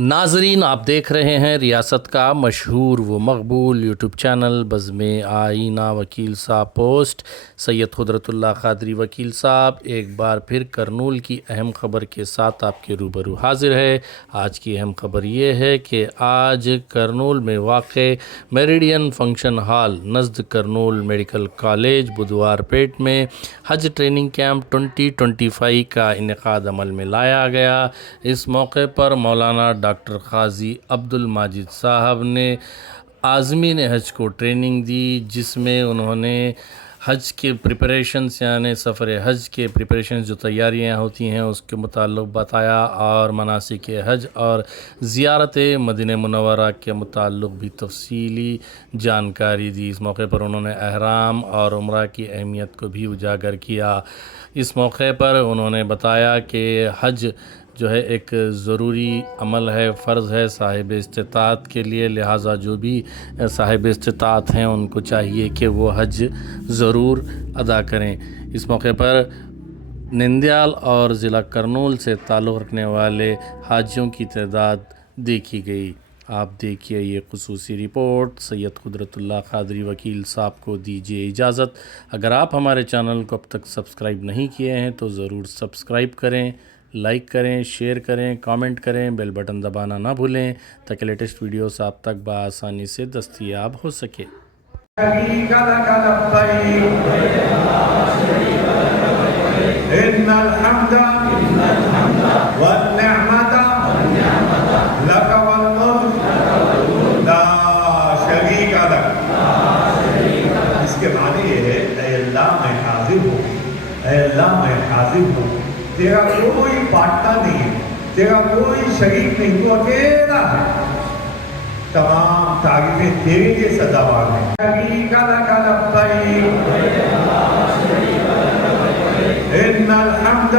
ناظرین، آپ دیکھ رہے ہیں ریاست کا مشہور و مقبول یوٹیوب چینل بزم آئینہ وکیل صاحب پوسٹ. سید قدرت اللہ قادری وکیل صاحب ایک بار پھر کرنول کی اہم خبر کے ساتھ آپ کے روبرو حاضر ہے. آج کی اہم خبر یہ ہے کہ آج کرنول میں واقع میریڈین فنکشن ہال نزد کرنول میڈیکل کالج بدوار پیٹ میں حج ٹریننگ کیمپ 2025 کا انعقاد عمل میں لایا گیا. اس موقع پر مولانا ڈاکٹر قاضی عبد الماجد صاحب نے عازمین حج کو ٹریننگ دی، جس میں انہوں نے حج کے پریپریشنز یعنی سفر حج کے پریپریشنز جو تیاریاں ہوتی ہیں اس کے متعلق بتایا، اور مناسک حج اور زیارت مدینہ منورہ کے متعلق بھی تفصیلی جانکاری دی. اس موقع پر انہوں نے احرام اور عمرہ کی اہمیت کو بھی اجاگر کیا. اس موقع پر انہوں نے بتایا کہ حج جو ہے ایک ضروری عمل ہے، فرض ہے صاحب استطاعت کے لیے، لہٰذا جو بھی صاحب استطاعت ہیں ان کو چاہیے کہ وہ حج ضرور ادا کریں. اس موقع پر نندیال اور ضلع کرنول سے تعلق رکھنے والے حاجیوں کی تعداد دیکھی گئی. آپ دیکھیے یہ خصوصی رپورٹ. سید قدرت اللہ قادری وکیل صاحب کو دیجیے اجازت. اگر آپ ہمارے چینل کو اب تک سبسکرائب نہیں کیے ہیں تو ضرور سبسکرائب کریں، لائک کریں، شیئر کریں، کامنٹ کریں، بیل بٹن دبانا نہ بھولیں تاکہ لیٹسٹ ویڈیوز آپ تک بآسانی سے دستیاب ہو سکے. ان الحمد والنعمت لك والملك لا شریک لک. اس کے معنی یہ ہے اے اللہ میں حاضر ہوں، اے اللہ میں حاضر ہوں، تیرا کوئی پارٹنر نہیں ہے، تیرا کوئی شریک نہیں، تو اکیلا ہے. تمام تعریفیں تیرے لیے سزاوار ہیں. شریک لک لبیک ان الحمد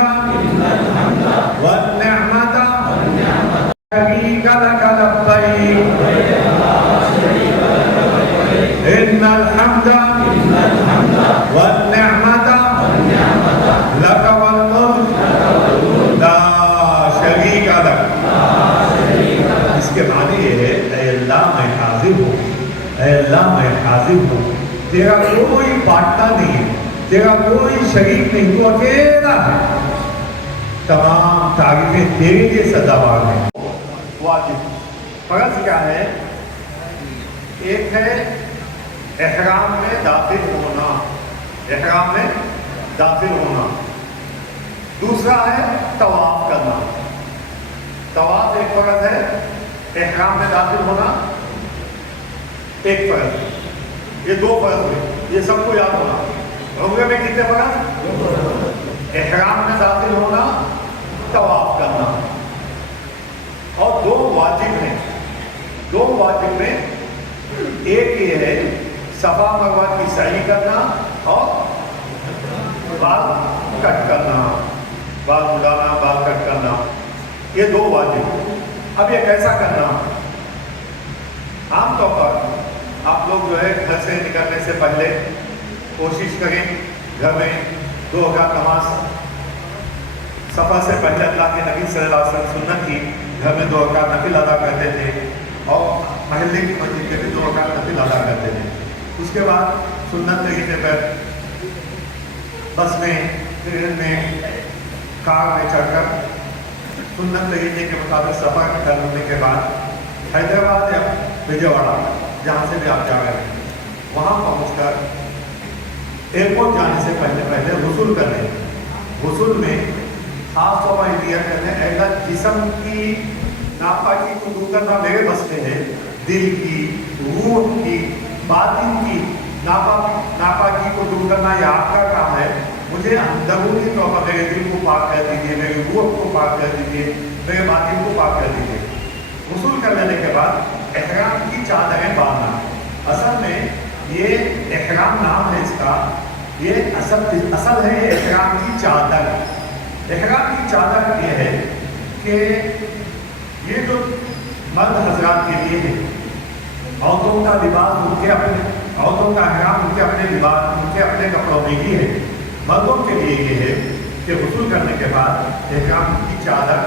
والنعمت شریک لک لبیک ان الحمد والنعمت لک والملک لا شریک لک. اس کے معنی یہ ہے اے اللہ میں حاضر ہوں، اے اللہ میں حاضر ہوں، تیرا کوئی پارٹنر نہیں ہے، تیرا کوئی شریک نہیں، تو اکیلا ہے. تمام تعریفیں تیرے لیے سزاوار ہیں. واجب فرض کیا ہے؟ ایک ہے احرام میں داخل ہونا، احرام میں داخل ہونا. دوسرا ہے طواف کرنا. طواف ایک فرض ہے، احرام میں داخل ہونا ایک فرض ہے. یہ دو فرض ہوئے، یہ سب کو یاد ہونا. عمرے میں کتنے فرض؟ احرام میں داخل ہونا، طواف کرنا. اور دو واجب ہیں. دو واجب میں ایک یہ ہے صفا مروہ کی سعی کرنا اور بال کٹ کرنا، بال مڈانا، بال کٹ کرنا. یہ دو واجب. اب یہ کیسا کرنا؟ عام طور پر آپ لوگ جو ہے گھر سے نکلنے سے پہلے کوشش کریں گھر میں 2 رکعت نماز سفر سے پہلے اللہ کے نبی صلی اللہ علیہ وسلم سنت کی گھر میں 2 رکعت نفل ادا کرتے تھے اور محلے کی مسجد کے بھی 2 رکعت نفل ادا کرتے تھے. اس کے بعد سنت طریقے پر بس میں، ٹرین میں، کار میں چڑھ کر سنت طریقے کے مطابق سفر کرنے کے بعد حیدرآباد یا وجے واڑہ جہاں سے بھی آپ جا رہے ہیں وہاں پہنچ کر ایئرپورٹ جانے سے پہلے غسل کر لیں. غسل میں خاص طور پر کلیئر کرنے اگر جسم کی ناپاکی کو دور کرنا میرے بس میں ہے، دل کی، روح کی، باطن کی ناپاکی کو دور کرنا یہ آپ کا کام ہے. مجھے اندرونی طور پر میرے دل کو پاک کر دیجیے، میری روح کو پاک کر دیجیے، میرے باطن کو پاک کر دیجیے. غسل کر لینے کے بعد احرام کی چادریں باندھنا. اصل میں یہ احرام نام ہے اس کا، یہ اصل ہے یہ احرام کی چادر. احرام کی چادر یہ ہے کہ یہ جو مرد حضرات کے لیے ہے، عورتوں کا لباس ان کے اپنے، عورتوں کا احرام ان کے اپنے لباس، ان کے اپنے کپڑوں میں ہی ہے. مردوں کے لیے یہ ہے کہ غسل کرنے کے بعد احرام کی چادر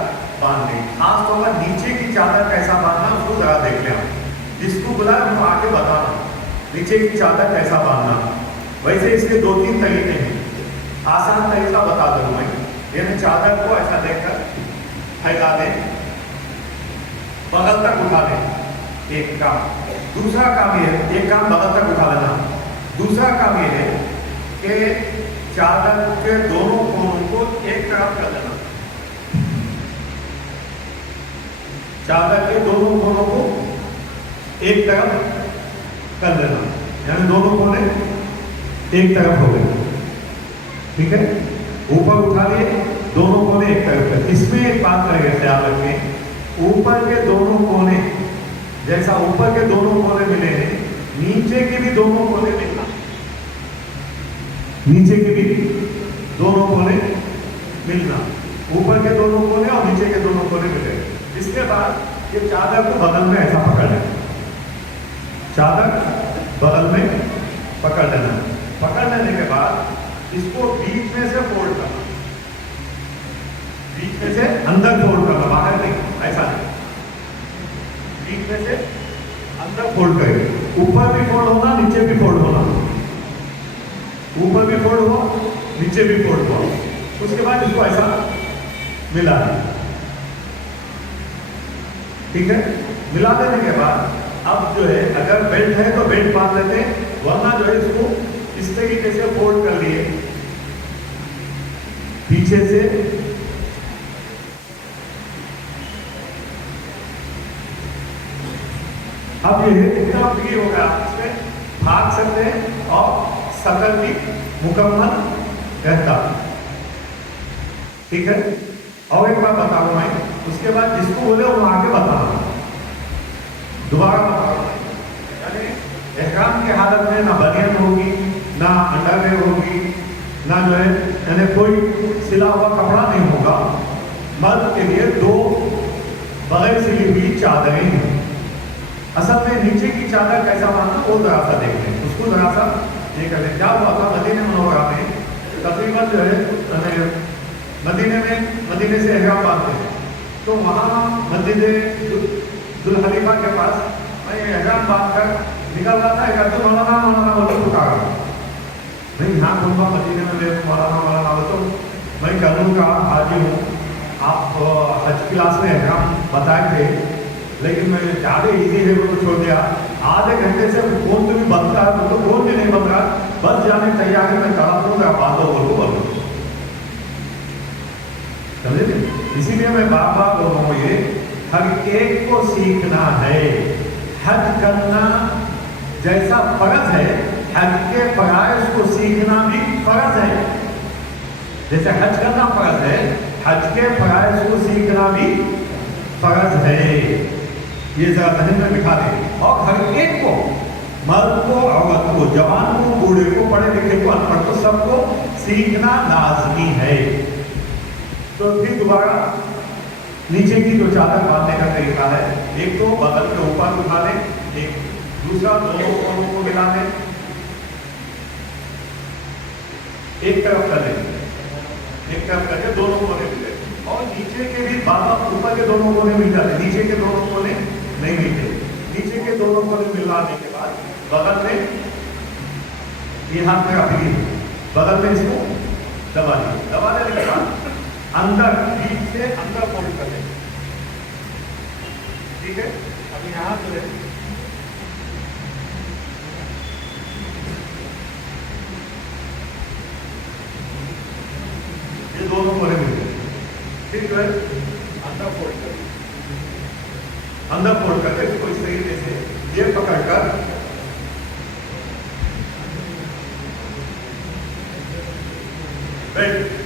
बांधने, खास तौर पर नीचे की चादर कैसा बांधना उसको जरा देख लें आप। जिसको बुलाए वो आके बताना नीचे की चादर कैसा बांधना। वैसे इसके 2-3 तरीके हैं, आसान तरीका बता दूँ मैं। यानी चादर को ऐसा लेकर फैला दें, बगल तक उठा लें, एक काम। दूसरा काम ये है, एक काम बगल तक उठा लेना, दूसरा काम ये है कि चादर के दोनों कोनों को एक तरफ कर देना। चादर के दोनों कोनों को एक तरफ कर देना, यानी दोनों कोने एक तरफ हो गए। ठीक है, ऊपर उठा लिए, दोनों कोने एक तरफ कर। इसमें एक बात करेंगे, ख्याल रखें, ऊपर के दोनों कोने जैसा ऊपर के दोनों कोने मिले हैं, नीचे के भी दोनों कोने मिलना, नीचे के भी दोनों कोने मिलना, ऊपर के दोनों कोने और नीचे के दोनों कोने मिले। इसके बाद ये चादर को बगल में ऐसा पकड़ लेना, चादर बगल में पकड़ लेना। पकड़ लेने के बाद इसको बीच में से फोल्ड करना, बीच में से अंदर फोल्ड करना, बाहर नहीं, ऐसा नहीं, बीच में से अंदर फोल्ड करेंगे। ऊपर भी फोल्ड होना, नीचे भी फोल्ड होना, ऊपर भी फोल्ड हो, नीचे भी फोल्ड हो। उसके बाद इसको ऐसा मिला दें। ठीक है, मिला देने के बाद अब जो है अगर बेल्ट है तो बेल्ट बांध लेते हैं, वरना जो है इसको इस तरीके से फोल्ड कर लिए पीछे से। अब ये इतना फ्री होगा, इसमें भाग सकते हैं और शकल भी मुकम्मल रहता। ठीक है, और एक बार बताऊं मैं, उसके बाद जिसको बोले वो आगे बताना, दोबारा बताऊं। यानी एहराम की हालत में ना बनियान होगी, ना अंडरवेयर होगी, ना जो है यानी कोई सिला हुआ कपड़ा नहीं होगा। मर्द के लिए 2 बगैर सिली हुई चादरें हैं। असल में नीचे की चादर कैसा बांधना वो जरा सा देख लें, उसको जरा सा ये कर लें। क्या हुआ था मदीने मनोवरा में, तकरीबन जो है मदीने से एहराम बांधते हैं, तो वहाँ मस्जिद दुल खलीफा के पास मैं एहराम बांध कर निकल रहा था, एक तो मौलाना बोल तो रुका नहीं, यहाँ घूमगा मदीने में ले मौलाना बोल तो मैं करूँ का हाजी हूँ, आप हज क्लास में एहराम बताए थे, लेकिन मैं ज़्यादा इजी है वो तो छोड़ दिया। आधे घंटे से फोन तो भी बंद रहा है, तो फोन भी नहीं बंद रहा, बस जाने तैयार है, मैं करा दूँगा बात हो बोल को समझे। इसीलिए मैं बार बार बोल रहा हूँ, ये हर एक को सीखना है। हज करना जैसा फर्ज है, हज के फराइज को सीखना भी फर्ज है। जैसे हज करना फर्ज है, हज के फराइज को सीखना भी फर्ज है। ये जरा ध्यान में बिठा दें। और हर एक को, मर्द को, औरत को, जवान को, बूढ़े को, पढ़े लिखे को, अनपढ़ को, सबको सीखना लाजमी है। तो फिर दोबारा नीचे की जो चादर बांधने का तरीका है, एक तो बगल के ऊपर उठा लें, एक दूसरा दोनों कोनों को मिला दें, एक तरफ कर लें, एक तरफ करके दोनों कोने मिले, और नीचे के भी बाबा ऊपर के दोनों कोने मिल जाते, नीचे के दोनों कोने नहीं मिलते। नीचे के दोनों कोने मिलाने के बाद बगल में ये हाथ में रख लिए, बगल में इसको दबा दिए, दबा देने के बाद अंदर बीच से अंदर फोल्ड कर लें। ठीक है, अब यहाँ जो है ये दोनों कोने मिल गए। फिर जो है अंदर फोल्ड कर, अंदर फोल्ड करके इसको इस तरीके से ये पकड़कर बैठ।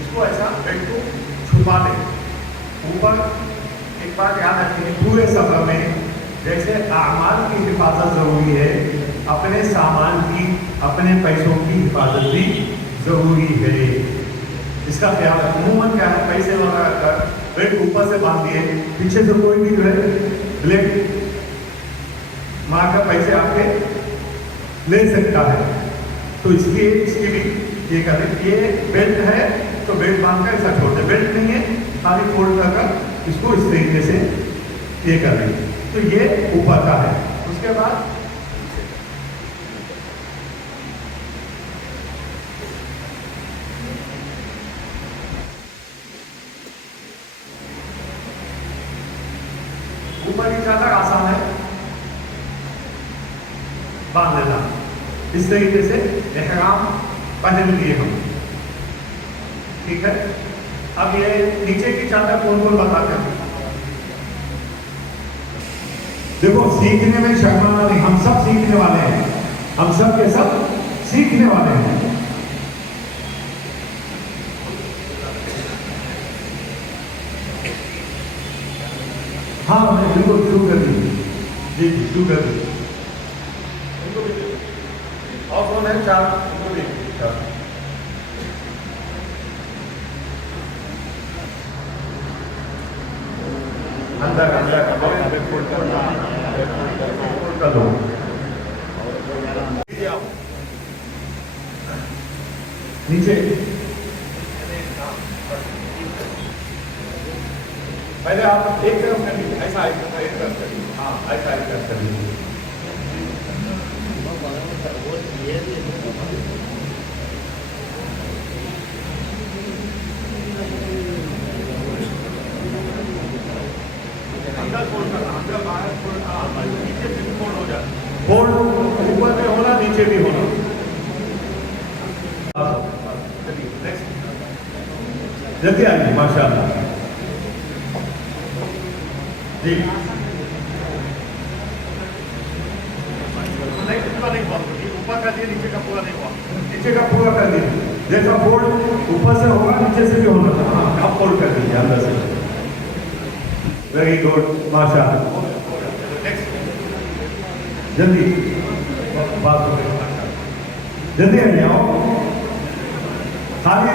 इसको ऐसा बेल्ट को छुपा लें ऊपर। एक बात याद रखें, पूरे सफर में जैसे आमाल की हिफाजत जरूरी है, अपने सामान की, अपने पैसों की हिफाजत भी ضروری ہے. اس کا خیال عموماً کیا ہے, پیسے وغیرہ کر بیلٹ اوپر سے باندھ دیے, پیچھے سے کوئی بھی جو ہے بلیڈ مار کر پیسے آپ کے لے سکتا ہے. تو اس لیے اس کی بھی یہ کر دیں, یہ بیلٹ ہے تو بیلٹ باندھ کر ایسا چھوڑ دیں, بیلٹ نہیں ہے خالی فولڈ کر کر اس کو اس طریقے سے یہ کر دیں. تو یہ اوپر کا ہے. اس کے بعد اوپر کی چادر آسان ہے باندھ لینا. اس طریقے سے احرام پہن لیے ہم. ٹھیک ہے. اب یہ نیچے کی چادر کون کون بتاتے ہیں. دیکھو سیکھنے میں شرمانا نہیں, ہم سب سیکھنے والے ہیں, ہم سب کے سب سیکھنے والے ہیں. ہاں بالکل شروع کر دیجیے. جی جی شروع کر دیجیے. اور کون ہے چار اندر کر دو. نیچے پہلے آپ ایک طرف کر لیجیے, ایسا ایک طرف کر لیجیے. ہاں ایسا ایک طرف کر لیجیے. فولڈ اوپر میں ہونا, نیچے بھی ہونا. جلدی آئیے. ماشاء اللہ. جی اوپر کر دیے, نیچے کا پورا نہیں ہوا, نیچے کا پورا کر دیے. جیسا فولڈ اوپر سے ہوگا نیچے سے بھی ہونا تھا. ہاں آپ فولڈ کر دیجیے اندر سے. Very good. ماشاء اللہ. جلدی بات ہو گئی. جلدی آ جاؤ. خالی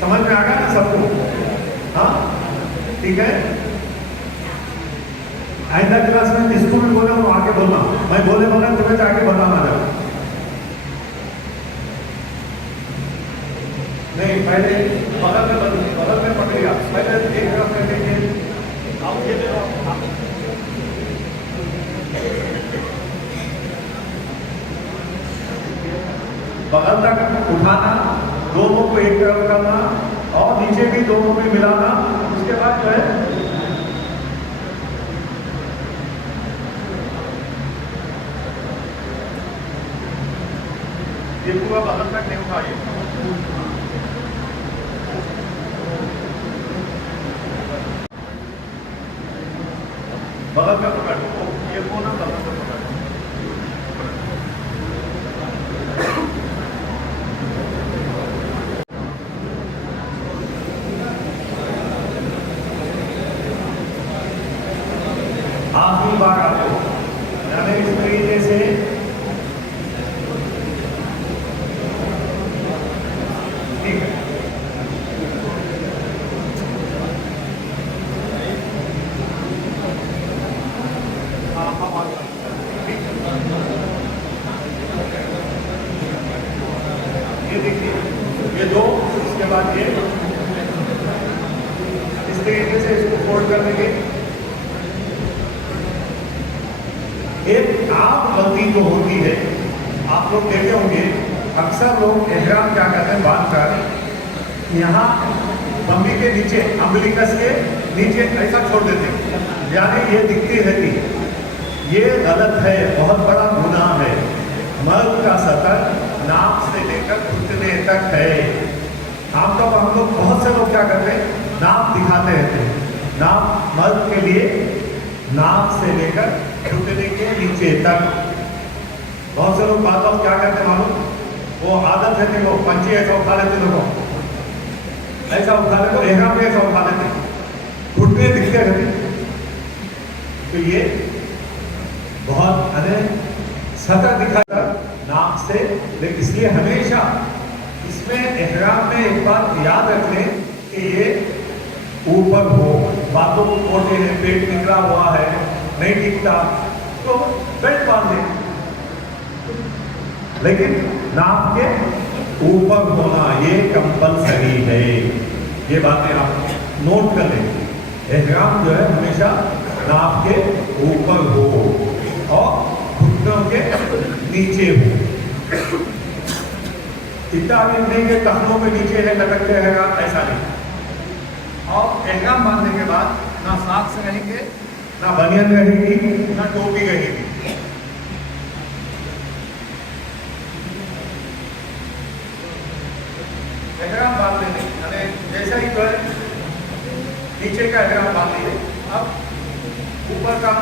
سمجھ میں آ گیا نا سب کو. ہاں ٹھیک ہے. آئندہ کلاس میں جس کو بھی بولے وہ آگے بولنا, میں بولے بغیر تمہیں جا کے بتانا جا. نہیں پہلے بغل میں پکڑے گا. پہلے ایک طرف کر دیں گے. بغل تک اٹھانا, دونوں کو ایک طرف کرنا اور نیچے بھی دونوں بھی ملانا. اس کے بعد جو ہے یہ پورا بغل تک نہیں اٹھائیے. بغل کا پکڑ, یہ کونا بغل کا پکڑ. آخری بار آپ کو یعنی اس طریقے سے ٹھیک ہے. یہ دیکھیے یہ دو, اس کے بعد یہ اس طریقے سے اس کو فولڈ کر دیں گے. ایک عام غلطی جو ہوتی ہے, آپ لوگ دیکھے ہوں گے اکثر لوگ احرام کیا کرتے ہیں باندھ کر یہاں بمبی کے نیچے امبلیکس کے نیچے ایسا چھوڑ دیتے ہیں, یعنی یہ دکھتی رہتی ہے. یہ غلط ہے, بہت بڑا گناہ ہے. مرد کا سطر ناک سے لے کر گھٹنے تک ہے. عام طور پر ہم لوگ بہت سے لوگ کیا کرتے ہیں ناک دکھاتے رہتے ہیں. ناک مرد کے لیے ناک سے لے کر گھٹنے کے نیچے تک. بہت سے لوگ بعض وقت کیا کرتے ہیں معلوم, وہ عادت ہے کہ وہ پنچی ایسا اٹھا لیتے, لوگوں ایسا اٹھا لیتے, احرام بھی ایسا اٹھا لیتے, گھٹنے دکھتے رہتے. تو یہ بہت سطح دکھا کر ناک سے, لیکن اس لیے ہمیشہ इसमें एहराम में एक बात याद रख लें कि ये ऊपर हो, बातों मोटे हैं, पेट निकला हुआ है, नहीं टिकता तो बेल्ट बांध लें, लेकिन नाक के ऊपर होना ये कंपलसरी है। ये बातें आप नोट कर लें। एहराम जो है हमेशा नाक के ऊपर हो और घुटनों के नीचे हो। इतना भी नहीं कि टखनों के नीचे है लटकते रहेगा, ऐसा नहीं। और एहराम बांधने के बाद ना साक्स रहेंगे, ना बनियान रहेगी, ना टोपी रहेगी। एहराम बांध लेंगे, यानी जैसा ही जो है नीचे का एहराम बांध लीजिए। अब ऊपर का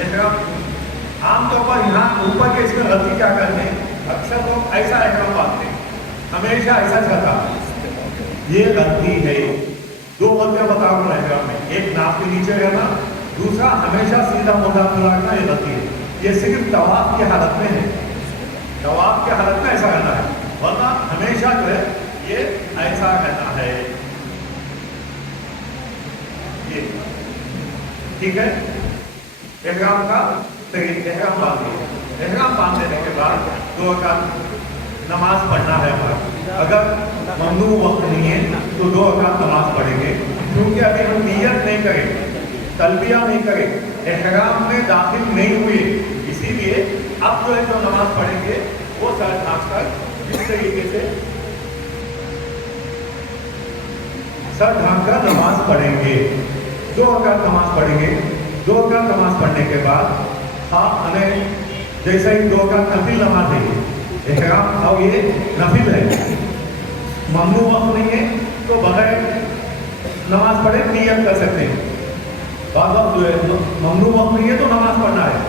एहराम आमतौर पर यहाँ ऊपर के इसमें गलती क्या करते हैं, अक्सर लोग ऐसा एहराम बांधते हैं, हमेशा ऐसा चलता, ये गलती है। दो गलतियां बता रहा हूँ एहराम में, एक नाक के नीचे रहना, दूसरा हमेशा सीधा मोटा रखना, ये गलती है। ये सिर्फ तवाफ की हालत में है, तवाफ की हालत में ऐसा रहना है, वरना हमेशा जो है ये ऐसा रहना है। ये ठीक है। एहराम का एहराम बांध लिया, एहराम बांध देने के बाद 2 रकात नमाज पढ़ना है हमारा। अगर ममनू वक्त नहीं है तो 2 रकात नमाज पढ़ेंगे, क्योंकि अभी हम नियत नहीं करेंगे, तलबिया नहीं करेंगे, एहराम में दाखिल नहीं हुए, इसीलिए अब जो है जो नमाज पढ़ेंगे वो सर ढाँक कर इस तरीके से सर ढाँक कर नमाज पढ़ेंगे। 2 रकात नमाज पढ़ेंगे। 2 रकात नमाज पढ़ने के बाद हमें जैसे ही 2 रकात नफिल नमाज है, एहराम और ये नफिल है, ममनू वक्त नहीं है तो बगैर नमाज पढ़े नियत कर सकते हैं। बाद वक्त जो है ममनू वक्त नहीं है तो नमाज पढ़ना है,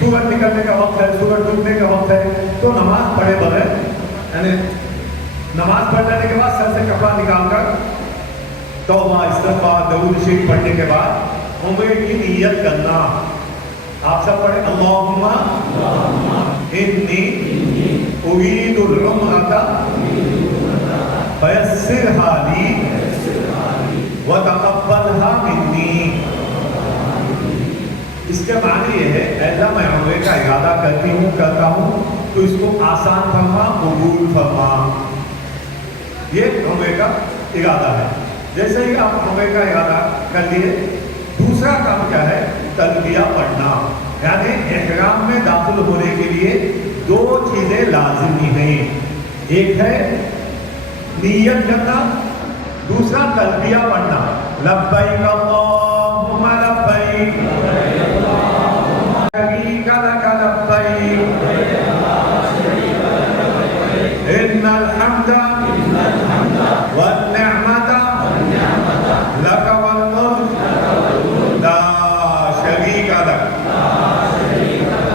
सूरज निकलने का वक्त है, सूरज डूबने का वक्त है तो नमाज पढ़े बगैर, यानी नमाज पढ़ लेने के बाद सर से कपड़ा निकाल कर तौबा इस्तिग़फ़ार दरूद शरीफ पढ़ने के बाद उम्रे की नियत करना। आप सब पढ़े, अल्लाहुम्मा इन्नी उरीदुल उम्रता फयस्सिरहा ली व तक़ब्बलहा मिन्नी। इसके माने ये है, अल्लाह मैं उम्रे का इरादा करता हूँ तो इसको आसान फरमा, कबूल फरमा। ये उम्रे का इरादा है। जैसे ही आप उम्रे का इरादा कर लिए, दूसरा काम क्या है, तलबिया पढ़ना। यानी एहराम में दाखिल होने के लिए 2 चीजें लाजिमी हैं, एक है नियत करना, दूसरा तलबिया पढ़ना। लब्बैक अल्लाहुम्मा लब्बैक शरीका लक लब्बैक इन्नल हम्दा वन निअमता लक वल मुल्क ला शरीका लक।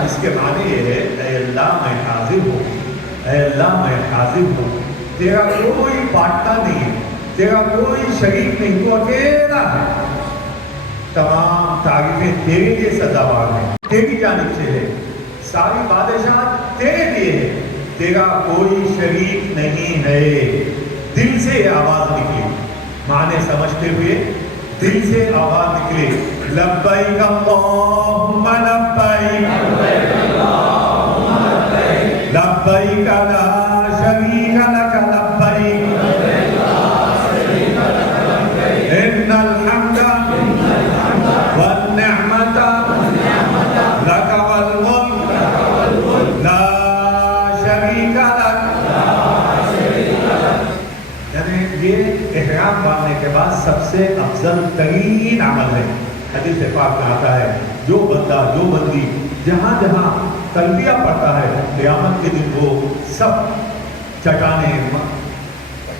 इसके माने ये है, ऐ अल्लाह मैं हाजिर हूँ, ऐ अल्लाह मैं हाजिर हूँ, तेरा कोई पार्टनर नहीं है, तेरा कोई शरीक नहीं, तू अकेला है, तमाम तारीफें तेरे लिए सदाबार हैं, तेरी जानिब से है, सारी बादशाह तेरे लिए है, तेरा कोई शरीक नहीं है। दिल से आवाज निकली, माने समझते हुए दिल से आवाज निकले, लब्बैक अल्लाहुम्मा लब्बैक लब्बैक ला शरीका लक लब्बैक इन्नल हम्दा वन निअमता लक वल मुल्क ला शरीका लक। यानी ये एहराम बांधने के बाद सबसे अफजल तरीन अमल है। हदीस पाक में आता है, जो बंदा जो बंदी जहाँ जहाँ तलबिया पढ़ता है, क़यामत के दिन वो सब चट्टाने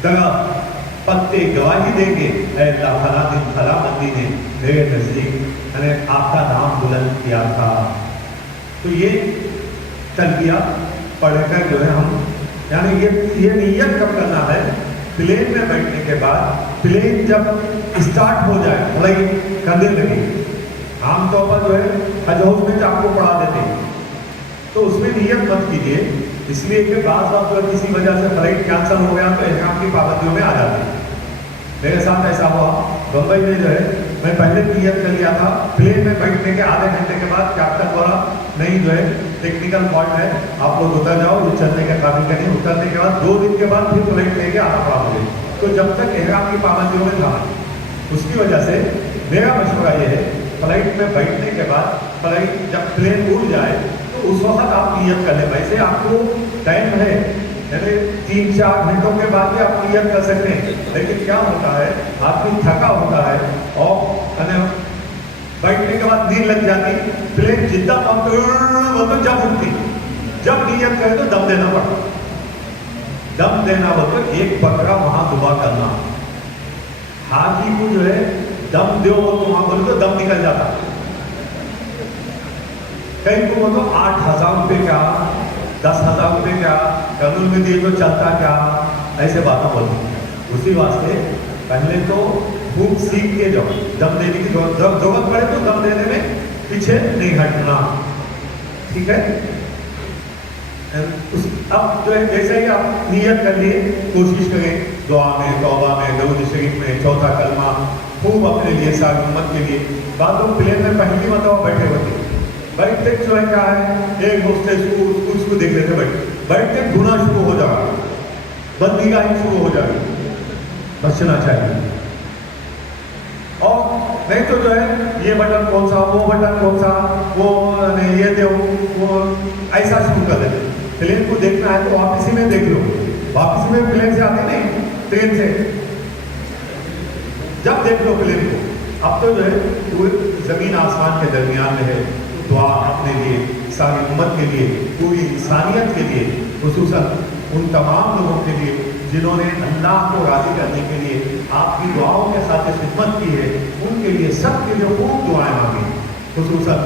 दरख्त पत्ते गवाही देंगे, ऐ अल्लाह फला दिन फला बंदी ने मेरे नज़दीक मैंने आपका नाम बुलंद किया था। तो ये तलबिया पढ़कर जो है हम, यानी ये नियत कब करना है, प्लेन में बैठने के बाद, प्लेन जब स्टार्ट हो जाए, फ्लाइट करने लगे, आमतौर पर जो है हज हाउस में आपको पढ़ा देते हैं, तो उसमें नियत मत कीजिए اس لیے کہ بعض بات اگر کسی وجہ سے فلائٹ کینسل ہو گیا تو احرام کی پابندیوں میں آ جاتی ہے. میرے ساتھ ایسا ہوا بمبئی میں جو ہے میں پہلے نیت کر لیا تھا پلین میں بیٹھنے کے آدھے گھنٹے کے بعد کیپٹن بولا نہیں جو ہے ٹیکنیکل فالٹ ہے آپ لوگ اتر جاؤ وہ چلنے کے قابل کا نہیں. اترنے کے بعد 2 دن کے بعد پھر فلائٹ لے کے آنا پڑا مجھے. تو جب تک احرام کی پابندیوں میں تھا اس کی وجہ سے میرا مشورہ یہ ہے فلائٹ میں بیٹھنے کے بعد فلائٹ جب پلین اڑ جائے تو اس وقت آپ نیت کر لیں. ویسے آپ کو ٹائم ہے یعنی 3-4 گھنٹوں کے بعد بھی آپ نیت کر سکتے ہیں. لیکن کیا ہوتا ہے آدمی تھکا ہوتا ہے اور بیٹھنے کے بعد نیند لگ جاتی پلین جدہ پہنچ جب اٹھتی جب نیت کرے تو دم دینا پڑتا. دم دینا ہو تو 1 بکرا وہاں دعا کرنا. حاجی کو جو ہے دم دیو تو وہاں بولے تو دم نکل جاتا. کئی کو بولو 8,000 روپے کیا 10,000 روپے کیا قانون میں دیے تو چلتا کیا ایسے باتیں بولتی. اسی واسطے پہلے تو خوب سیکھ کے جاؤ. دم دینے کی ضرورت پڑے تو دم دینے میں پیچھے نہیں ہٹنا. ٹھیک ہے. اب جو ہے جیسے ہی آپ نیت کر لیے کوشش کریں دعا میں توبہ میں درود شریف میں 4تھا کلمہ خوب اپنے لیے ساری امت کے لیے. بعد لوگ پلین میں پہلی مرتبہ بیٹھے ہوتے بیٹھتے جو ہے کیا ہے ایک دوسرے اس کو دیکھ لیتے بیٹھتے گناہ شروع ہو جائے بندگاہی شروع ہو جائے. بچنا چاہیے. اور نہیں تو جو ہے یہ بٹن کون سا وہ بٹن کون سا وہ یہ دو وہ ایسا شروع کر دیتے. پلین کو دیکھنا ہے تو واپسی میں دیکھ لو. واپسی میں پلین سے آتے نہیں ٹرین سے جب دیکھ لو پلین کو. اب تو جو ہے زمین آسمان کے درمیان میں ہے. دعا اپنے لیے ساری امت کے لیے پوری انسانیت کے لیے خصوصاً ان تمام لوگوں کے لیے جنہوں نے اللہ کو راضی کرنے کے لیے آپ کی دعاؤں کے ساتھ خدمت کی ہے ان کے لیے سب کے لیے خوب دعائیں مانگیں. خصوصاً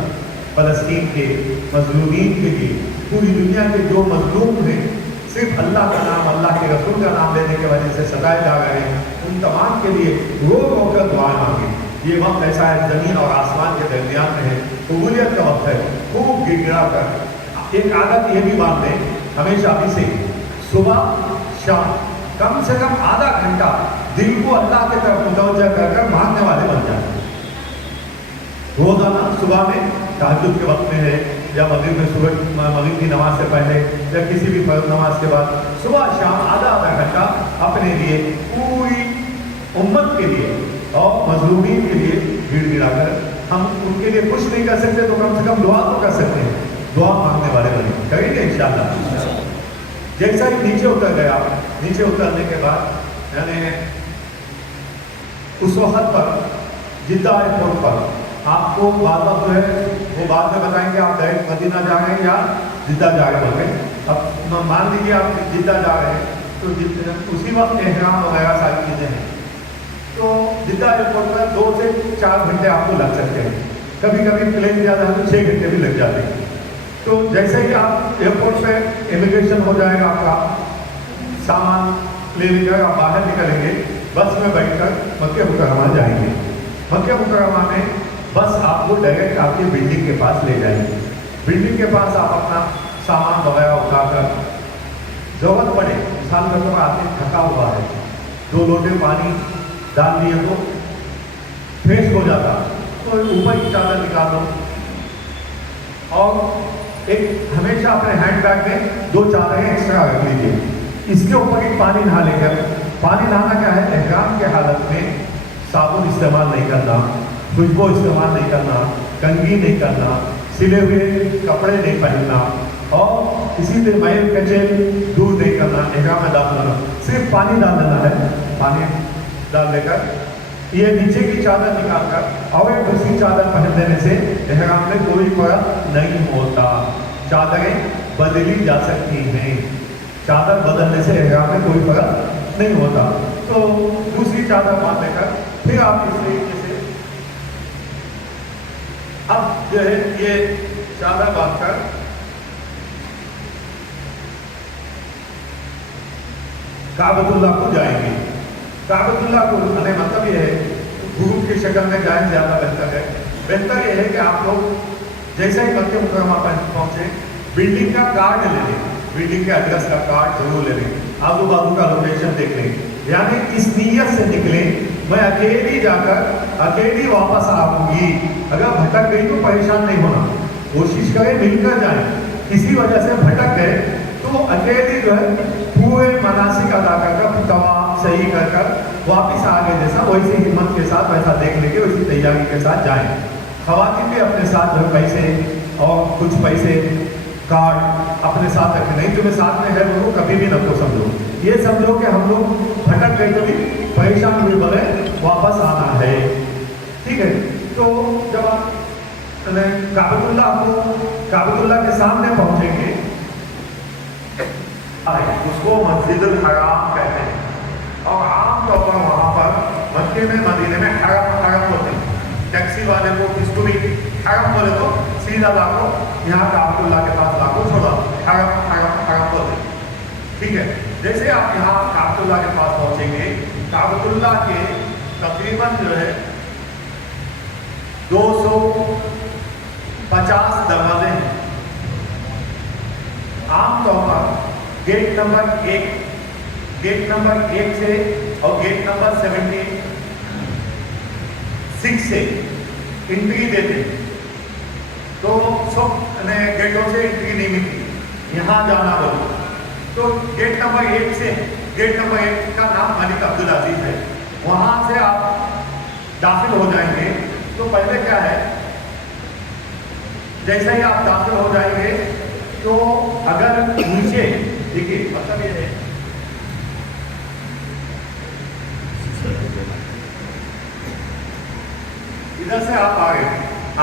فلسطین کے مظلومین کے لیے پوری دنیا کے جو مظلوم ہیں صرف اللہ کا نام اللہ کے رسول کا نام لینے کی وجہ سے ستائے جا رہے ہیں ان تمام کے لیے رو رو کر دعائیں مانگیں. یہ وقت ایسا ہے زمین اور آسمان کے درمیان میں ہے. قبولیت کا وقت ہے. خوب گڑ گڑا کر ایک عادت یہ بھی باندھ دیں ہمیشہ ابھی سے صبح شام کم سے کم آدھا گھنٹہ دل کو اللہ کی طرف متوجہ کر کر مانگنے والے بن جائیں. روزانہ صبح میں تہجد کے وقت میں ہے یا مغرب کی نماز سے پہلے یا کسی بھی فرض نماز کے بعد صبح شام آدھا گھنٹہ اپنے لیے پوری امت کے لیے اور مظلومین کے لیے گڑ گڑا کر ہم ان کے لیے کچھ نہیں کر سکتے تو کم سے کم دعا تو کر سکتے ہیں. دعا مانگنے والے بنے کریں گے انشاءاللہ. جیسا ہی نیچے اتر گیا نیچے اترنے کے بعد یعنی اس وقت پر جدہ ایئرپورٹ پر آپ کو بات جو ہے وہ بعد میں بتائیں گے آپ ڈائریکٹ مدینہ جا رہے ہیں یا جدہ جا رہے بول گئے. اب مان لیجیے آپ جدہ جا رہے ہیں تو اسی وقت احرام وغیرہ ساری چیزیں ہیں تو جدہ ایئرپورٹ پر 2 سے 4 گھنٹے آپ کو لگ سکتے ہیں. کبھی کبھی پلین زیادہ ہے تو 6 گھنٹے بھی لگ جاتے ہیں. تو جیسے ہی آپ ایئرپورٹ پہ امیگریشن ہو جائے گا آپ کا سامان لے کر آپ باہر نکلیں گے بس میں بیٹھ کر مکہ مکرمہ جائیں گے. مکہ مکرمہ میں بس آپ کو ڈائریکٹ آپ کی بلڈنگ کے پاس لے جائیں گے. بلڈنگ کے پاس آپ اپنا سامان وغیرہ اٹھا کر ضرورت پڑے مثال کے طور پر آدمی تھکا ہوا ہے 2 لوٹے پانی ڈال دیے تو فریش ہو جاتا تو اوپر کی چادر نکال دو اور ایک ہمیشہ اپنے ہینڈ بیگ میں 2 چادریں ایکسٹرا رکھ لیجیے. اس کے اوپر ایک پانی نہا لے کر پانی نہانا کیا ہے احرام کے حالت میں صابن استعمال نہیں کرنا خوشبو استعمال نہیں کرنا کنگھی نہیں کرنا سلے ہوئے کپڑے نہیں پہننا اور کسی سے میل کچیل دور نہیں کرنا. احرام میں داخل ہونا صرف پانی ڈال دینا ہے. پانی ڈال دے کر یہ نیچے کی چادر نکال کر اور ایک دوسری چادر پہن دینے سے احرام میں کوئی فرق نہیں ہوتا. چادریں بدلی جا سکتی ہیں. چادر بدلنے سے احرام میں کوئی فرق نہیں ہوتا. تو دوسری چادر باندھ دے کر پھر آپ اس طریقے سے اب جو ہے یہ چادر باندھ کر کعبۃ اللہ کو جائیں گے. کعبۃ اللہ کو مطلب یہ ہے گروپ کی شکل میں جائیں زیادہ بہتر ہے. بہتر یہ ہے کہ آپ لوگ جیسے ہی مکہ مکرمہ پہنچے بلڈنگ کا کارڈ لے لیں. बिल्डिंग के एड्रेस का कार्ड जरूर ले लें, आजू बाजू का लोकेशन देख लें, यानी इस नीयत से निकलें मैं अकेली जाकर अकेली वापस आऊंगी। अगर भटक गई तो परेशान नहीं होना, कोशिश करें मिलकर जाएं। किसी वजह से भटक गए तो अकेली जो है पूरे मनासिक अदा कर तवाफ सही कर कर वापिस आगे जैसा वैसी हिम्मत के साथ वैसा देख लेंगे, वैसी तैयारी के साथ जाएं। खवातीन भी अपने साथ जो पैसे और कुछ पैसे कार्ड अपने साथ रखें, नहीं तुम्हें साथ में है वो कभी भी न को समझो, ये समझो कि हम लोग भटक गए तो भी परेशान हुए बगैर वापस आना है। ठीक है, तो जब आप काबतुल्लाह के सामने पहुंचेंगे, उसको मस्जिदुल हराम कहते हैं, और आमतौर पर वहाँ पर मक्के में मदीने में हरम होते हैं। टैक्सी वाले को किसको भी हरम बोले तो सीधा लाखो यहाँ काबतुल्लाह के पास लाखो छोड़ा, हरम बोलते हैं। ठीक है, जैसे आप यहाँ काबतुल्लाह के पास पहुँचेंगे, काबतुल्लाह के तकरीबन जो है 250 दरवाजे हैं। आमतौर पर गेट नंबर 1 से और गेट नंबर 76 से एंट्री देते हैं, तो सब गेटों से एंट्री नहीं मिलती, यहाँ जाना बोलो तो गेट नंबर 1 से, गेट नंबर 1 का नाम मलिक अब्दुल अजीज है, वहाँ से आप दाखिल हो जाएंगे। तो पहले क्या है, जैसे ही आप दाखिल हो जाएंगे तो अगर नीचे देखिए, मतलब ये है इधर से आप आ गए,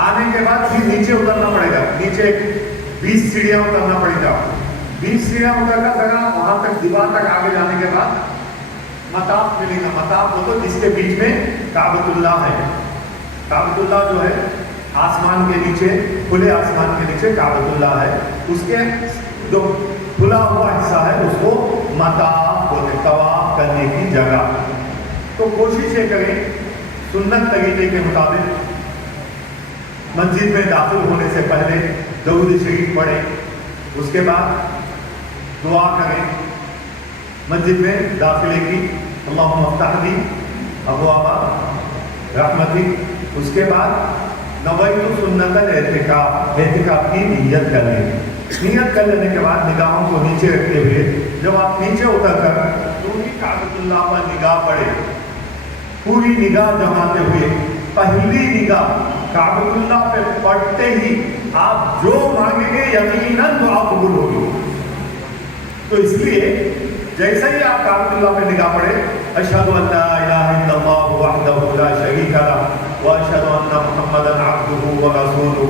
आने के बाद फिर नीचे उतरना पड़ेगा, नीचे 20 सीढ़ियां उतरना पड़ेगा। 20 सीढ़ियां उतरकर जगह वहां तक दीवार तक आगे जाने के बाद मताफ मिलेगा। मताफ हो तो जिसके बीच में काबतुल्लाह है, काबतुल्लाह जो है आसमान के नीचे, खुले आसमान के नीचे काबतुल्लाह है, उसके जो खुला हुआ हिस्सा है उसको मताफ बोलते, तवाफ करने की जगह। तो कोशिश ये करें सुन्नत तरीके के मुताबिक मस्जिद में दाखिल होने से पहले दरूद शरीफ पढ़ें, उसके बाद दुआ करें मस्जिद में दाखिले की, अल्लाहुम्मा अफ्तह ली अबवाबा रहमतिक। उसके बाद नवैतु सुन्नतल एतिकाफ की नियत कर लें। नियत कर लेने के बाद निगाहों को नीचे रखते हुए जब आप नीचे उतर कर पूरी काबतुल्लाह पर निगाह पड़े, पूरी निगाह जमाते हुए पहली निगाह काबतुल्लाह पे पड़ते ही आप जो मांगेंगे यकीनन दुआ कबूल होगी। तो इसलिए जैसे ही आप काबतुल्लाह पे निगाह पड़े, अशहदु अल्ला इलाहा इल्लल्लाह वहदहु ला शरीका लह व अशहदु अन्ना मुहम्मदन अब्दुहु व रसूलुहु,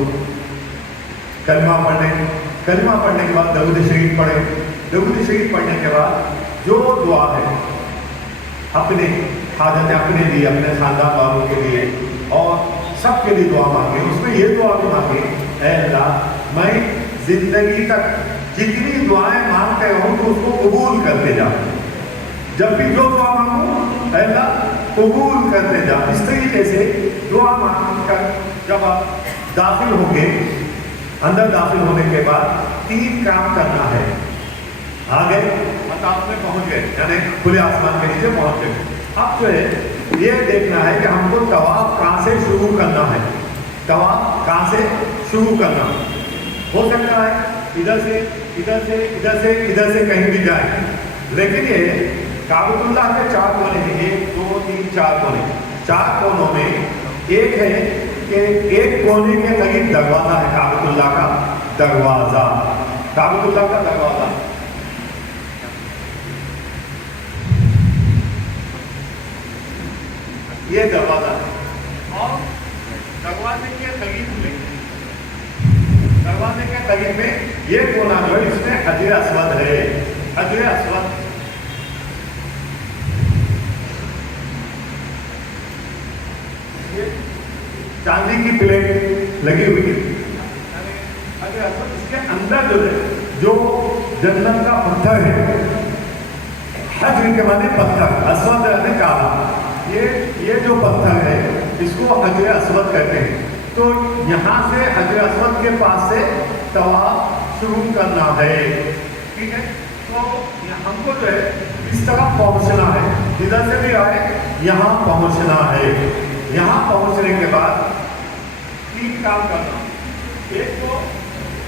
कलमा पढ़ने के बाद दरूद शरीफ पढ़े। दरूद शरीफ पढ़ने के बाद जो दुआ है अपने हाजत, अपने लिए, अपने खानदान वालों के लिए और सबके लिए दुआ मांगे। उसमें ये दुआ भी मांगे, ऐ अल्लाह मैं जिंदगी तक जितनी दुआएं मांगते रहूं तो उसको कबूल करते जा, जब भी जो दुआ मांगू ऐ अल्लाह कबूल करते जा। इस तरीके से दुआ मांगकर जब आप दाखिल होंगे, अंदर दाखिल होने के बाद 3 काम करना है। आ गए, मताफ में पहुंच गए, यानी खुले आसमान के नीचे पहुंच गए। अब जो है ये देखना है कि हमको तवाफ कहाँ से शुरू करना है, तवाफ कहाँ से शुरू करना। हो सकता है इधर से कहीं भी जाए, लेकिन ये काबतुल्लाह के 4 कोने हैं, 1 2 3 4 कोने। 4 कोनों में एक है कि एक कोने के करीब दरवाजा है, काबतुल्लाह का दरवाजा, काबतुल्लाह का दरवाजा। ये दरवाजा है और दरवाजे के करीब में ये कोना जो है इसमें हजर अस्वद है। हजर अस्वद ये चांदी की प्लेट लगी हुई है। हजर अस्वद, इसके अंदर जो है जो जन्नत का पत्थर है, हजर के माने पत्थर, अस्वद यानी काला, ये जो पत्थर है इसको हजर अस्वद कहते हैं। तो यहाँ से हजर अस्वद के पास से तवाफ शुरू करना है। ٹھیک ہے. تو ہم کو جو ہے اس طرح پہنچنا ہے, ادھر سے بھی آئے یہاں پہنچنا ہے. یہاں پہنچنے کے بعد 3 کام کرنا. ایک تو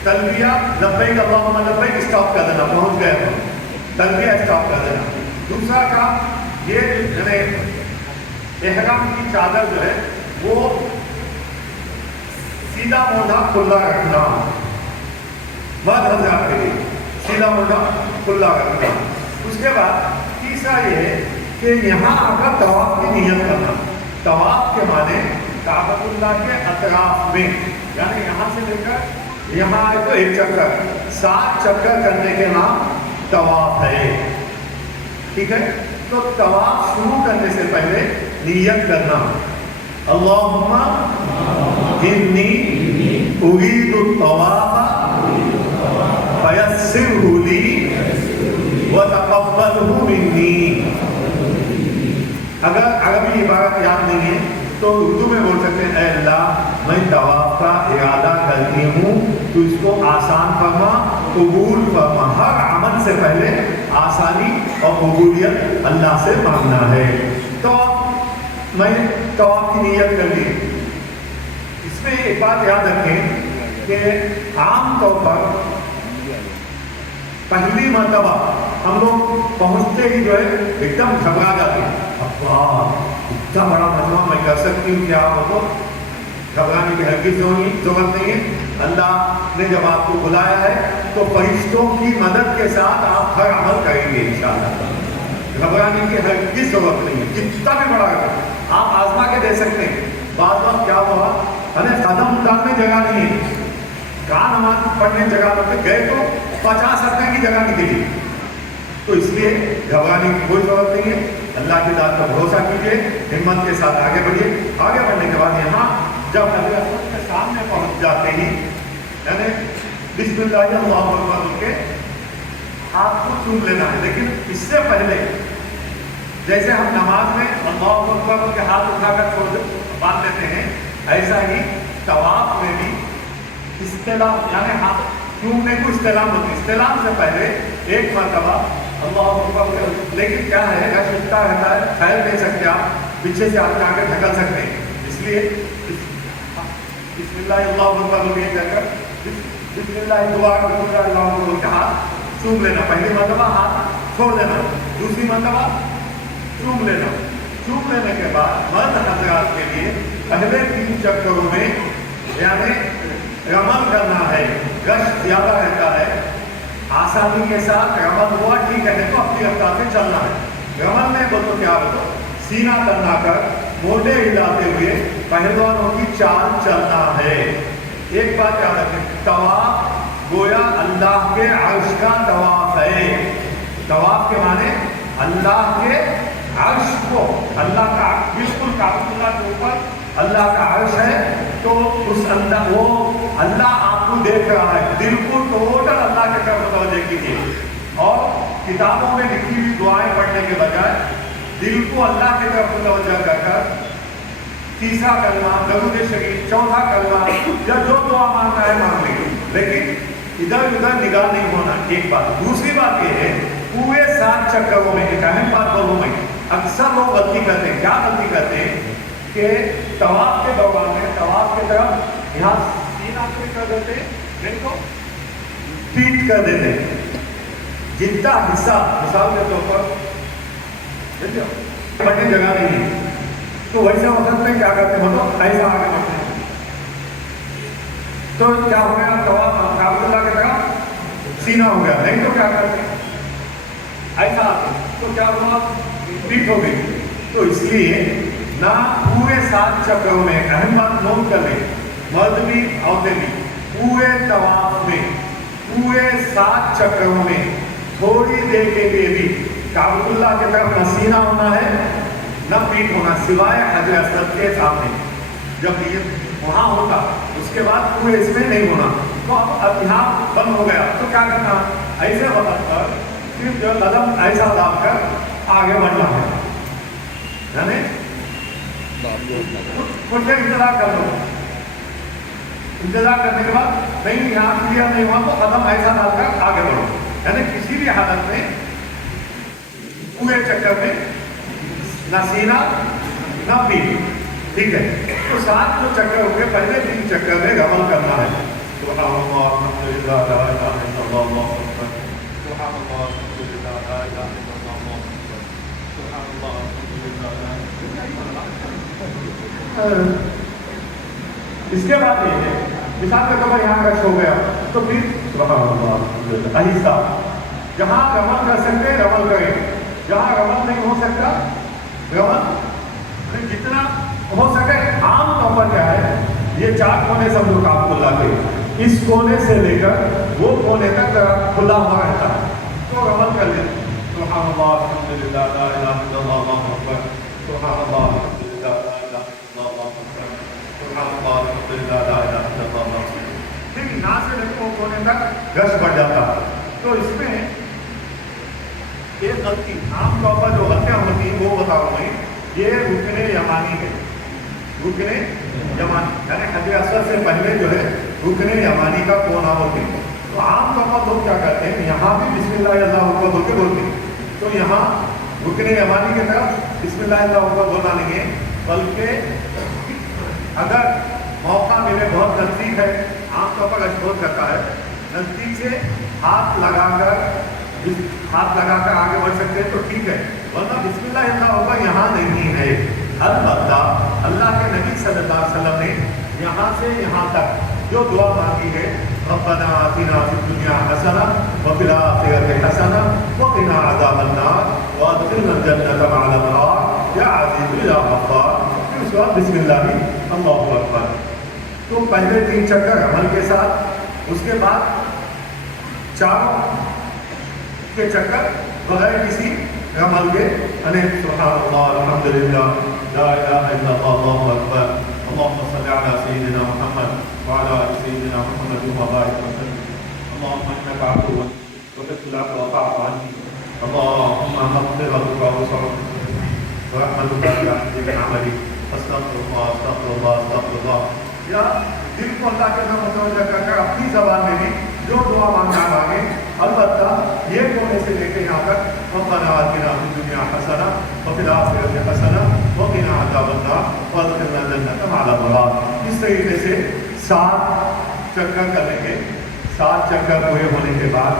تلبیہ لبیک اللہم لبیک اسٹاپ کر دینا, پہنچ گئے تو تلبیہ اسٹاپ کر دینا. دوسرا کام یہ احرام کی چادر جو ہے وہ سیدھا موڈھا کھلا رکھنا, مرد حضرات کے لیے سیدھا موڈھا کھلا رکھنا. اس کے بعد تیسرا یہ ہے کہ یہاں آ کر طواف کی نیت کرنا. طواف کے معنی کعبۃ اللہ کے اطراف میں, یعنی یہاں سے لے کر یہاں آئے تو 1 چکر, 7 چکر کرنے کے نام طواف ہے. ٹھیک ہے. تو طواف شروع کرنے سے پہلے نیت کرنا, اللہم انی ارید الطواف فیسرہ لی وتقبلہ منی. اگر عربی عبارت یاد نہیں ہے تو اردو میں بول سکتے ہیں, اے اللہ میں طواف کا ارادہ کرتی ہوں, تو اس کو آسان فرما, قبول فرما. ہر عمل سے پہلے آسانی اور قبولیت اللہ سے مانگنا ہے. تو میں طواف کی نیت کر لی. اس میں ایک بات یاد رکھیں کہ عام طور پر پہلی مرتبہ ہم لوگ پہنچتے ہی جو ہے ایک دم گھبرا جاتے ہیں, اتنا بڑا مجمع میں کر سکتی ہوں کیا؟ ہو تو گھبرانے کی ہرگز ضرورت نہیں ہے. اللہ نے جب آپ کو بلایا ہے تو فرشتوں کی مدد کے ساتھ آپ ہر عمل کریں گے انشاءاللہ. گھبرانے کی ہرگز ضرورت نہیں ہے. کتنا بھی بڑا آپ آزما کے دے سکتے ہیں. بعض وقت کیا ہوا, ہمیں قدم ڈالنے جگہ نہیں ہے, کہاں نماز پڑھنے جگہ پہ گئے تو 50 رکھنے کی جگہ نہیں ملی. تو اس لیے گھبرانے کی کوئی ضرورت نہیں ہے. اللہ کی ذات پر بھروسہ کیجیے, ہمت کے ساتھ آگے بڑھیے. آگے بڑھنے کے بعد یہاں جب حضرت کے سامنے پہنچ جاتے ہی یعنی بسم اللہ اللہ اکبر بول کے ہاتھ کو چوم لینا ہے. لیکن اس سے پہلے جیسے ہم نماز میں اللہ اکبر بول کے ہاتھ اٹھا کر باندھ لیتے ہیں, ایسا ہی طواف میں بھی استلام یعنی ہاتھ چومنے کو استلام ہوتی ہے. استلام سے پہلے 1 مرتبہ اللہ اکبر. لیکن کیا ہے, رش اتنا رہتا ہے, پھیل نہیں سکتے آپ, پیچھے سے آپ آگے ڈھکل سکتے ہیں. اس لیے بسم اللہ اللہ اکبر بول کے کہہ کر بسم اللہ دعا کر اللہ اکبر بول کے ہاتھ چوم لینا. پہلی مرتبہ ہاتھ چھوڑ دینا, دوسری مرتبہ چوم لینا. چوم لینے کے بعد مرد حضرات کے لیے پہلے 3 چکروں میں یعنی رمل کرنا ہے. گشت زیادہ رہتا ہے, آسانی کے ساتھ رمل ہوا ٹھیک ہے تو اپنی رفتار سے چلنا ہے. رمل میں بولو کیا بولو, سینہ کرنا کر موٹے ہلاتے ہوئے پہلوانوں کی چال چلنا ہے. ایک بات یاد رکھیں, طواف گویا اللہ کے عرش کا طواف ہے. طواف کے معنی اللہ کے عرش کو, اللہ کا بالکل کعبۃ اللہ کے اوپر اللہ کا عرش ہے, تو اس اللہ وہ اللہ آپ کو دیکھ رہا ہے. دل کو ٹوٹل اللہ کے طرف متوجہ کیجیے, اور کتابوں میں لکھی ہوئی دعائیں پڑھنے کے بجائے دل کو اللہ کی طرف متوجہ کر کر 3 کلمہ درود شریف, 4 کلمہ یا جو دعا مانگنا ہے مانگ لیں, لیکن ادھر ادھر نگاہ نہیں ہونا. ایک بات. دوسری بات یہ ہے, پورے 7 چکروں میں ایک اہم بات بولوں میں, اکثر لوگ غلطی کرتے ہیں. کیا غلطی کرتے ہیں کہ طواف کے دوران میں طواف کی طرف یہاں سینہ کر دیتے ہیں, دل کو پیٹ کر دیتے ہیں. جتنا حصہ مثال کے طور پر بڑھنے جگہ نہیں ہے تو ویسے وقت میں کیا کرتے ہیں, مطلب ایسا آگے بڑھتے ہیں تو کیا ہو گیا, طواف کعبۃ اللہ کی طرف سینہ ہو گیا. نہیں تو کیا کرتے ہیں ایسا آتے تو کیا ہوا, پیٹ ہو گئی. تو اس لیے نہ پورے 7 چکروں میں, اہم بات نوٹ کر لیں, مرد بھی عورتیں بھی, پورے طواف میں پورے 7 چکروں میں تھوڑی دیر کے لیے بھی کعبۃ اللہ کی طرف نہ سینہ ہونا ہے نہ پیٹ ہونا, سوائے حجر اسود کے سامنے. جب یہ وہاں ہوتا اس کے بعد پورے اس میں نہیں ہونا. تو اب یہاں بند ہو گیا تو کیا کرنا, ایسے وقت پر صرف جو قدم ایسا ڈال کر آگے بڑھنا ہے, یعنی کچھ دیر انتظار کر لو. انتظار کرنے کے بعد نہیں یہاں کلیئر نہیں ہوا تو قدم ایسا ڈال کر آگے بڑھو. यानी किसी भी हालत में पूरे चक्कर में ना सीना ना पीठ, ठीक है। तो 7 जो चक्कर हो गए, पहले 3 चक्कर में रमल करना है। सुब्हानअल्लाह अल्हम्दुलिल्लाह ला इलाहा इल्लल्लाह अल्लाहु अकबर, सुब्हानअल्लाह अल्हम्दुलिल्लाह ला इलाहा इल्लल्लाह अल्लाहु अकबर, सुब्हानअल्लाह अल्हम्दुलिल्लाह ला इलाहा इल्लल्लाह। इसके बाद ये है, मिसाल के तौर पर यहाँ रश हो गया तो फिर सुब्हानअल्लाह आहिस्ता, जहाँ रमल कर सकते हैं रमल करें, जहाँ रमल नहीं हो सकता रमल जितना हो सके। आम तौर पर क्या है, ये 4 कोने सब लोग आपको लाते, इस कोने से लेकर वो कोने तक खुला हुआ रहता है, तो रमल कर लेते। सुब्हानअल्लाह अल्हम्दुलिल्लाह ला इलाहा इल्लल्लाह अल्लाहु अकबर, सुब्हानअल्लाह अल्हम्दुलिल्लाह ला इलाहा इल्लल्लाह अल्लाहु अकबर, सुब्हानअल्लाह अल्हम्दुलिल्लाह ला इलाहा इल्लल्लाह अल्लाहु अकबर। फिर यहाँ से लेकर वो कोने तक रश बढ़ जाता है। तो इसमें एक गलती आम तौर पर जो गलतियाँ होती हैं वो बता रहा हूँ मैं, ये रुकने यमानी है, रुकने यमानी यानी हजर असद से पहले जो है रुकने यमानी का कोना होते हैं। तो आम तौर पर लोग क्या करते हैं, यहाँ भी बिस्मिल्लाह अल्लाहु अकबर बोल के बोलते हैं, तो यहाँ रुकने यमानी की तरफ बिस्मिल्लाह अल्लाहु अकबर बोलना नहीं है, बल्कि अगर मौका मिले, बहुत नज़दीक है, आमतौर पर अशबोध करता है, नज़दीक से हाथ लगाकर आगे बढ़ सकते हैं तो ठीक है, वरना बिस्मिल्लाह अल्लाहु अकबर यहाँ नहीं है। अलबत्ता अल्लाह के नबी सल्लल्लाहु अलैहि वसल्लम ने यहाँ से यहाँ तक जो दुआ मांगी है, रब्बना आतिना फिद दुनिया हसना व फिल आखिरति हसना व क़िना अज़ाबन्नार व अदखिलना जन्नत मअल अबरार या अज़ीज़ या गफ़्फ़ार, फिर उसके बाद बिस्मिल्लाह अल्लाहु अकबर। तो पहले 3 चक्कर अमल के साथ, उसके बाद 4 के चक्कर बगैर किसी रमल के, अने सुब्हानअल्लाह अल्हम्दुलिल्लाह ला इलाहा इल्लल्लाह अल्लाहु अकबर, अल्लाहुम्मा सल्लि अला सय्यिदिना मुहम्मद व अला आलि सय्यिदिना मुहम्मद व बारिक वसल्लम, अल्लाहुम्मा इन्नका अफ़ुव्वुन तुहिब्बुल अफ़्वा फ़अफ़ु अन्नी, अल्लाहुम्मा मग़फ़िरतुका व रहमतुका बिअहदिल अमली, अस्तग़फिरुल्लाह अस्तग़फिरुल्लाह अस्तग़फिरुल्लाह। या दिल को अल्लाह के नाम मुतवज्जह करके अपनी ज़बान में भी जो दुआ मांगना मांगे, अलबत्ता ये कोने से लेके यहाँ तक रब्बना आतिना फिद दुनिया हसना व फिल आखिरति हसना व क़िना अज़ाबन्नार व अदखिलना जन्नत मअल अबरार। इस तरीके से 7 चक्कर करेंगे। 7 चक्कर पूरे होने के बाद,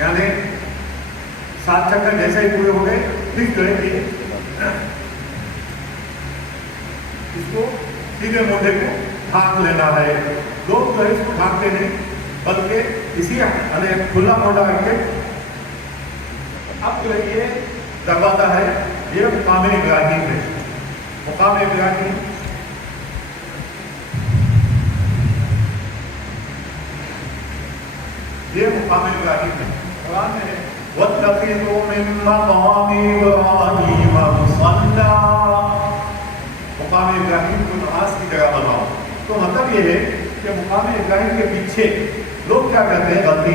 यानी 7 चक्कर जैसे ही पूरे हो गए, फिर करेंगे इसको सीधे मोढे को ढांक लेना है। लोग जो है इसको ढांकते नहीं, बल्कि इसी खुला मोटा रखे। अब जो है ये दरवाज़ा है, ये मुकाम इब्राहीम है, मुकाम इब्राहीम ये मुकाम इब्राहीम है। कुरान में है वत्तखिज़ू मिन मक़ाम इब्राहीम मुसल्ला, मुकाम इब्राहीम को नमाज की जगह बनाओ। तो मतलब ये है कि मुकाम इब्राहीम के पीछे लोग क्या करते हैं, गलती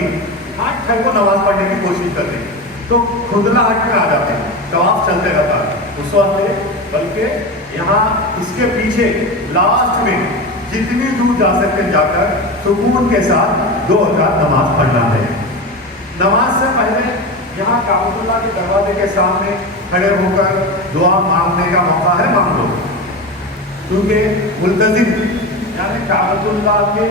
हाथ खड़े को नमाज पढ़ने की कोशिश करते हैं, तो खुदला हट में आ जाते हैं, तवाफ चलते रहता है उस वक्त। बल्कि यहाँ इसके पीछे लास्ट में जितनी दूर जा सकते हैं जाकर सुकून के साथ 2 रकात नमाज पढ़ना है। नमाज से पहले यहाँ काबतुल्लाह के दरवाजे के सामने खड़े होकर दुआ मांगने का मौका है, मांग लो, क्योंकि मुल्तजिम यानी काबतुल्लाह के,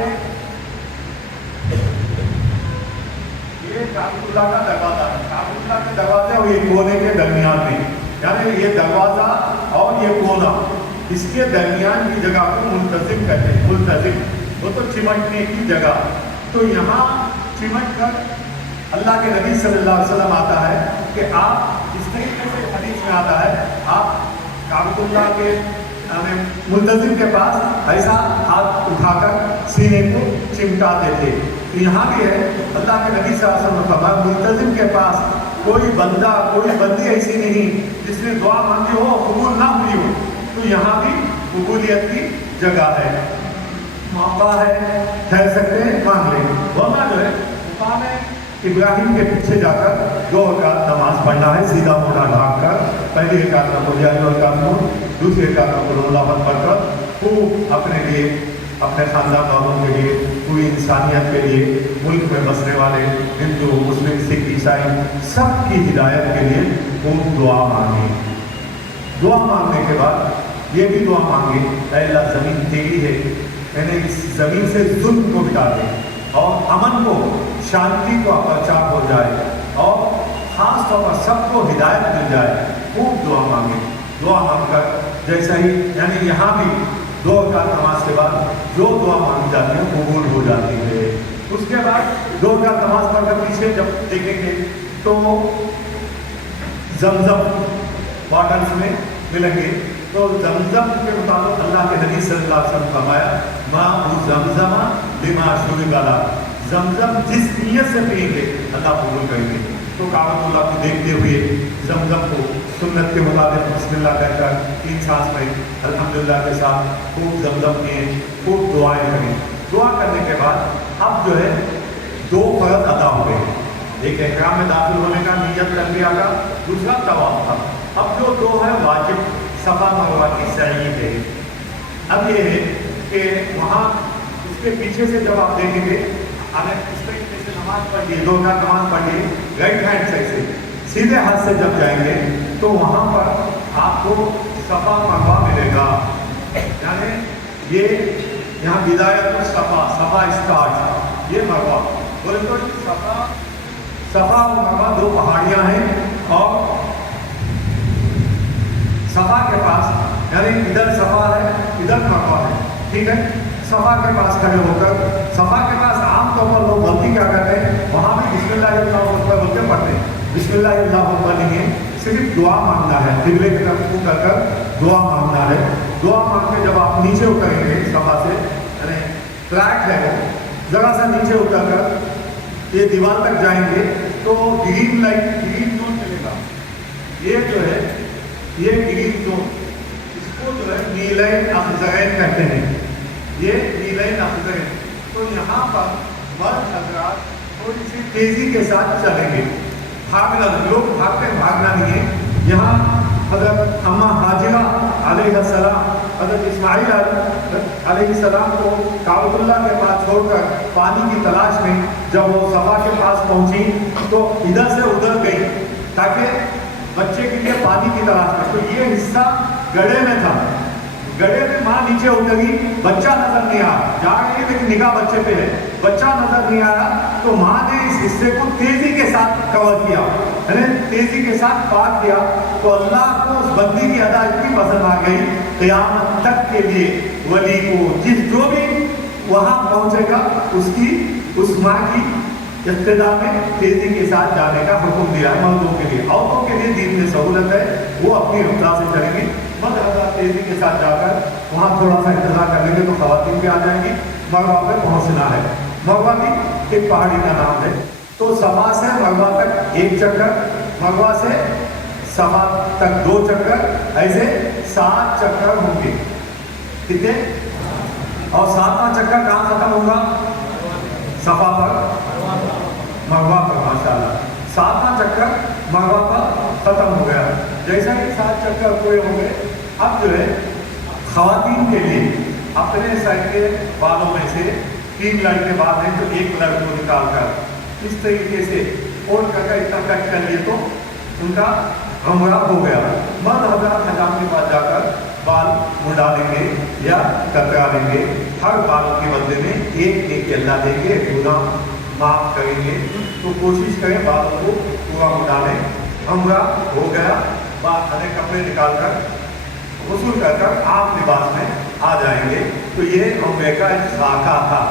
ये काबतुल्लाह का दरवाजा है, काबतुल्लाह के दरवाजे और ये कोने के दरमियान में, यानी ये दरवाजा और ये कोना, इसके दरमियान की जगह को मुल्तजिम कहते हैं। मुल्तजिम वो तो चिमटने की जगह। तो यहाँ चिमट कर अल्लाह के नबी सल्लल्लाहु अलैहि वसल्लम आता है कि आप इस तरीके से हदीस में आता है, आप काबतुल्लाह के मुल्तजिम के पास ऐसा हाथ उठाकर सीने को चिमटाते थे। तो यहाँ भी है, अल्लाह के नबी सल्लल्लाहु अलैहि वसल्लम फरमाया मुल्तजिम के पास कोई बंदा कोई बंदी ऐसी नहीं जिसने दुआ मांगी हो कबूल ना हुई हो, तो यहाँ भी कबूलियत की जगह है, मौका है, ठहर सकते हैं, मांग लें। वरना जो है मुकाम इब्राहीम के पीछे जाकर 2 रकात नमाज पढ़ना है, सीधा मोटा ढाक कर। पहली रकात में दूसरी रकात में कुल अल्लाहु अकबर पढ़कर खूब अपने लिए अपने खानदान वालों के लिए, पूरी इंसानियत के लिए, मुल्क में बसने वाले हिंदू, मुस्लिम, सिख, ईसाई सबकी हिदायत के लिए खूब दुआ मांगी। दुआ मांगने के बाद ये भी दुआ मांगी, ऐ अल्लाह ज़मीन तेरी है, मैंने इस ज़मीन से जुल्म को मिटा दे और अमन को, शांति को प्रचार हो जाए और ख़ास तौर पर सबको हिदायत मिल जाए। खूब दुआ मांगे। दुआ मांगकर जैसा ही यानी यहाँ भी 2 रकात नमाज के बाद जो दुआ मांगी जाती है कबूल हो जाती है। उसके बाद 2 रकात नमाज पढ़कर पीछे जब देखेंगे तो जमजम बॉटल्स में मिलेंगे, तो जमजम के मुताबिक अल्लाह के नबी सल्लल्लाहु अलैहि वसल्लम फरमाया, माँ जमजमा लिमा शुरिबला, जमजम जिस नियत से पिएंगे अल्लाह कबूल करेंगे। तो काबतुल्लाह को देखते हुए जमजम को सुन्नत के मुताबिक बिस्मिल्लाह कहकर 3 सांस में अल्हम्दुलिल्लाह के साथ खूब जमजम पिए, खूब दुआएं करें। दुआ करने के बाद अब जो है 2 फर्ज अदा हो गए, एक इहराम में दाखिल होने का नियत कर लिया था, दूसरा तवाफ था। अब जो 2 है वाजिब सफा मरवा की सही है। अब ये है कि वहाँ उसके पीछे से जब आप देखेंगे, अगर इस तरीके से नमाज पढ़िए, 2 रकात नमाज पढ़िए, राइट हैंड साइड से सीधे हाथ से जब जाएंगे तो वहाँ पर आपको सफा मरवा मिलेगा। यानी ये यहाँ विदायत सफा, सफा स्टार्ट, ये मरवा बोले तो सफा और मरवा 2 पहाड़ियाँ हैं और सफा के पास यानी इधर सफा है, इधर मरवा है, ठीक है। सफा के पास खड़े होकर, सफा के पास आमतौर पर लोग गलती क्या करते हैं, वहाँ भी बिस्मिल्लाह अल्लाहु अकबर बोलते पढ़ते हैं। बिस्मिल्लाह अल्लाहु अकबर नहीं है, सिर्फ दुआ मांगना है, किबले की तरफ मुँह कर दुआ मांगना है। दुआ मांग के जब आप नीचे उतरेंगे सफा से, यानी ट्रैक है वो, ज़रा सा नीचे उतर कर ये दीवार तक जाएंगे तो ग्रीन लाइट, ग्रीन जोन मिलेगा। ये जो है ये ग्रीन जोन, इसको जो है नीलैन अखज़रैन कहते हैं, ये नीलैन अखज़रैन। तो यहाँ पर मर्द हज़रात थोड़ी सी तेज़ी के साथ चलेंगे, भागना, लोग भागना नहीं है। यहाँ हज़रत अम्मा हाजिरा अलैहिस्सलाम, हज़रत इस्माइल अलैहिस्सलाम को काबतुल्लाह के पास छोड़कर पानी की तलाश में जब वो सफा के पास पहुँची तो इधर से उधर गई ताकि बच्चे के लिए पानी की तलाश में। तो ये हिस्सा गड्ढे में था, गड्ढे में माँ नीचे उतरी, बच्चा नजर नहीं आया, जा रही है लेकिन निगाह बच्चे पे है, बच्चा नजर नहीं आया। तो माँ ने इस हिस्से को तेजी के साथ कवर किया, तेजी के साथ पार किया। तो अल्लाह को उस बंदी की अदा इतनी पसंद आ गई, क़यामत तक के लिए वली को जो भी वहाँ पहुँचेगा उसकी, उस माँ की इब्तिदा में तेजी के साथ जाने का हुक्म दिया है मर्दों के लिए। औरतों के लिए दीन में सहूलत है, वो अपनी रफ्तार से चलेंगी। मर्द हज़रात तेजी के साथ जाकर वहाँ थोड़ा सा इंतजार कर लेंगे तो ख़वातीन भी आ जाएंगी। मरवा पे पहुँचना है, मरवा भी एक पहाड़ी का नाम है। तो सफा से मरवा तक 1 चक्कर, मरवा से सफा तक 2 चक्कर, ऐसे 7 चक्कर होंगे। कितने? और 7वां चक्कर कहाँ खत्म होगा? सफा पर, मरवा पर। माशाल्लाह 7वां चक्कर मरवा पर खत्म हो गया। जैसा कि 7 चक्कर पूरे हो गए, अब जो है ख़वातीन के लिए अपने साइड के बालों में से 3 लड़के बाद हैं तो 1 लड़के को निकाल कर इस तरीके से फोल्ड करके इतना कट कर लिए तो उनका उम्रा हो गया। मर्द हज़रात हजाम के पास जाकर बाल मुंडा लेंगे या कतरा लेंगे, हर बाल के बदले में 1 केला देंगे, गुनाह माफ़ करेंगे। तो कोशिश करें बालों को पूरा मुंडा लें। उम्रा हो गया, बाद हरे कपड़े निकाल कर वसूल कर आप लिबास में आ जाएंगे। तो ये उम्रे का एक खाका था।